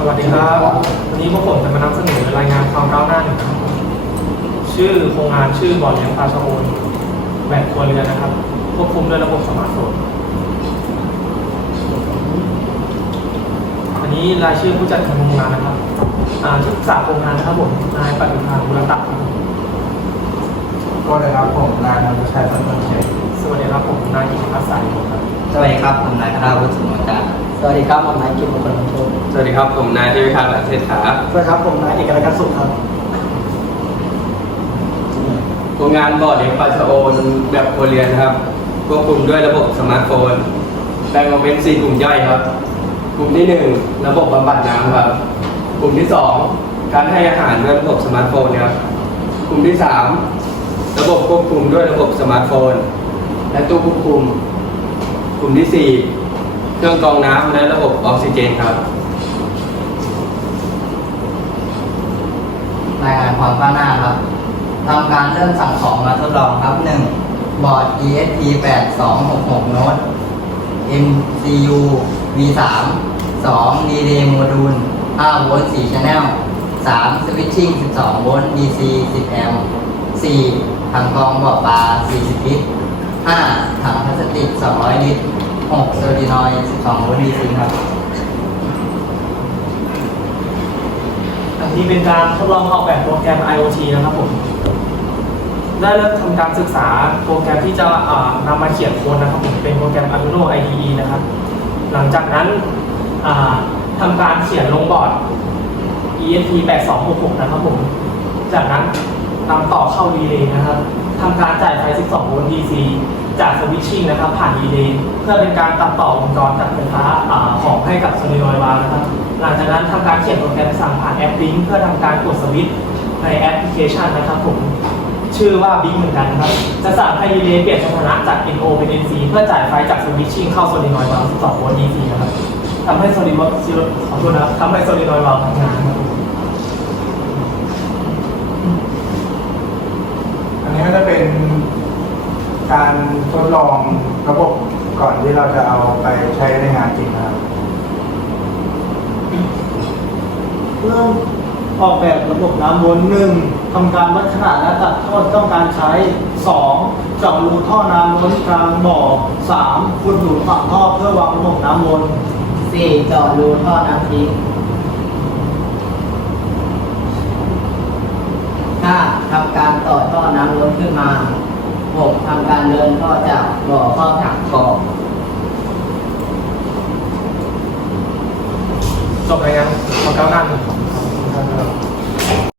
สวัสดีครับ วันนี้พวกผมจะมานำเสนอรายงานความก้าวหน้าหนึ่งครับชื่อโครงงานชื่อบ่อเลี้ยงปลาชะโอนแบบครัวเรือนนะครับควบคุมด้วยระบบสมาร์ทโฟนอันนี้รายชื่อผู้จัดการโครงงานนะครับอ่าที่ปรึกษาโครงงานนะครับผมนายปฏิภาณบุรตะครับผมก็เลยครับผมนายนนทชัยพัฒนชัยสวัสดีครับผมนายอิทธิพัฒน์สายบุตรครับสวัสดีครับผมนายคณะวุฒิสุนทรการ สวัสดีครับผมนายกิตมงคลโชคสวัสดีครับ ผมนายเทวิคาหลักเทศขาสวัสดีครับผมนายเอกลักษณ์สุขครับโครงงานบ่อเลี้ยงปลาชะโอนแบบครัวเรือนนะครับควบคุมด้วยระบบสมาร์ทโฟน แบ่งออกเป็น4กลุ่มย่อยครับ กลุ่มที่1ระบบบำบัดน้ำครับ กลุ่มที่2การให้อาหารด้วยระบบสมาร์ทโฟนครับ กลุ่มที่3ระบบควบคุมด้วยระบบสมาร์ทโฟน และตู้ควบคุม กลุ่มที่4 เครื่องกรองน้ำและระบบออกซิเจนครับ รายงานความก้าวหน้าครับทำการเริ่มสั่งของมาทดลองครับ 1. บอร์ด ESP 8266 Note MCU V3 2 Relay Module 5โวลต์4 Channel 3 Switching 12 โวลต์ DC 10 a m 4ถังกรองบ่อปลา40 ลิตร 5 ถังพลาสติก 200 ลิตร 6โซลินอย12โวลต์ DC ครับ อันนี้เป็นการทดลองออกแบบโปรแกรม IoT นะครับผม ได้เริ่มทำการศึกษาโปรแกรมที่จะอ่านำมาเขียนโค้ดนะครับผม เป็นโปรแกรม Arduino IDE นะครับ หลังจากนั้นทำการเขียนลงบอร์ด ESP 8266นะครับผม จากนั้นนำต่อเข้ารีเลย์นะครับทำการจ่ายไฟ 12 โวลต์ DC จากสวิตชิ่งนะครับผ่านรีเลย์เพื่อเป็นการตัดต่อวงจรจากไฟฟ้าของให้กับโซลินอยด์วาล์วนะครับ หลังจากนั้นทำการเขียนโปรแกรมสั่งผ่านแอปลิงก์เพื่อทำการกดสวิตช์ในแอปพลิเคชันนะครับผมชื่อว่าบิ๊กเหมือนกันครับ จะสั่งให้รีเลย์เปลี่ยนสถานะจาก NO เป็น NC เพื่อจ่ายไฟจากสวิตชิ่งเข้าโซลินอยด์วาล์ว12โวลต์ DC นะครับทำให้โซลินอยด์ขอโทษนะครับทำให้โซลินอยด์วาล์วทำงานครับผม อันนี้ก็จะเป็นการ ทดลองระบบก่อนที่เราจะเอาไปใช้ในงานจริงนะครับเริ่มออกแบบระบบน้ำวนหนึ่งทำการวัดขนาดและตัดท่อที่ต้องการใช้สองเจาะรูท่อน้ำล้นกลางบ่อสามขุดหลุมฝังท่อเพื่อวางระบบน้ำวน 4. เจาะรูท่อน้ำทิ้ง 5. ทำการต่อท่อน้ำล้นขึ้นมา 6. ทำการเดินก็จะหล่อข้อถังกองจบไปยังขอเก้าวหน้า